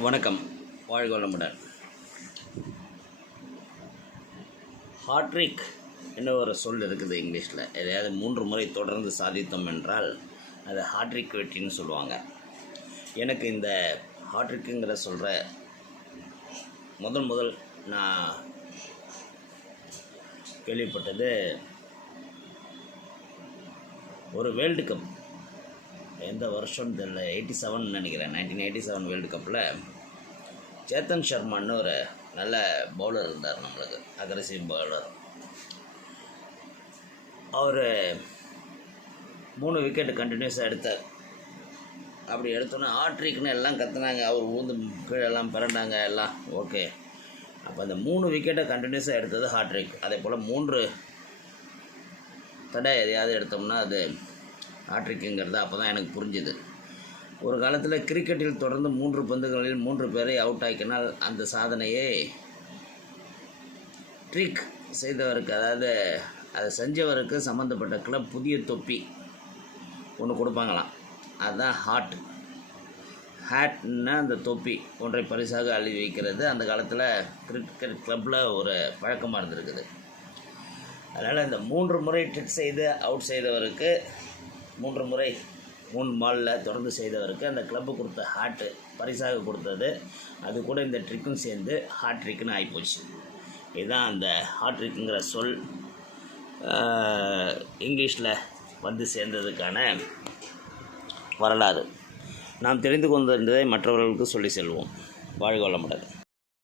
வணக்கம். வாழ்க வளமுடன். ஹாட்ரிக் என்ன ஒரு சொல் இருக்குது இங்கிலீஷில்? எதையாவது மூன்று முறை தொடர்ந்து சாதித்தோம் என்றால் அது ஹாட்ரிக் வெற்றின்னு சொல்லுவாங்க. எனக்கு இந்த ஹாட்ரிக்குங்கிற சொல்கிற முதல் முதல் நான் கேள்விப்பட்டது ஒரு வேர்ல்டு கப். எந்த வருஷம் தெரியல எயிட்டி செவன் நினைக்கிறேன் நைன்டீன் எயிட்டி செவன் வேர்ல்டு கப்பில் சேத்தன் சர்மான்னு ஒரு நல்ல பவுலர் இருந்தார் நம்மளுக்கு அக்ரஸிவ் பவுலர் அவர் மூணு விக்கெட் கண்டினியூஸாக எடுத்தார். அப்படி எடுத்தோன்னே ஆட்ரிக்னு எல்லாம் கற்றுனாங்க அவர் ஊந்து கீழே எல்லாம் பிறண்டாங்க எல்லாம் ஓகே அப்போ அந்த மூணு விக்கெட்டை கண்டினியூஸாக எடுத்தது ஹாட்ரிக் அதே போல் மூன்று தடை எதையாவது எடுத்தோம்னா அது ஹாட்ரிக்குங்கிறது அப்போ தான் எனக்கு புரிஞ்சுது. ஒரு காலத்தில் கிரிக்கெட்டில் தொடர்ந்து மூன்று பந்துகளில் மூன்று பேரை அவுட் ஆக்கினால் அந்த சாதனையை ட்ரிக் செய்தவருக்கு அதாவது அதை செஞ்சவருக்கு சம்மந்தப்பட்ட கிளப் புதிய தொப்பி ஒன்று கொடுப்பாங்களாம். அதுதான் ஹாட் ஹேட்னா அந்த தொப்பி ஒன்றை பரிசாக அள்ளி வைக்கிறது. அந்த காலத்தில் கிரிக்கெட் கிளப்பில் ஒரு பழக்கமாக இருந்திருக்குது. அதனால் இந்த மூன்று முறை ட்ரிக் செய்து அவுட் செய்தவருக்கு மூன்று முறை மூணு மாலில் தொடர்ந்து செய்தவருக்கு அந்த கிளப்பு கொடுத்த ஹார்ட்டு பரிசாக கொடுத்தது. அது கூட இந்த ட்ரிக்கும் சேர்ந்து ஹார்ட் ட்ரிக்குன்னு ஆகிப்போச்சு இதுதான் அந்த ஹார்ட் ட்ரிக்குங்கிற சொல். இங்கிலீஷில் வந்து சேர்ந்ததுக்கான வரலாறு. நாம் தெரிந்து கொண்டிருந்ததை மற்றவர்களுக்கு சொல்லி செல்வோம். வாழ்க வளமுடன்.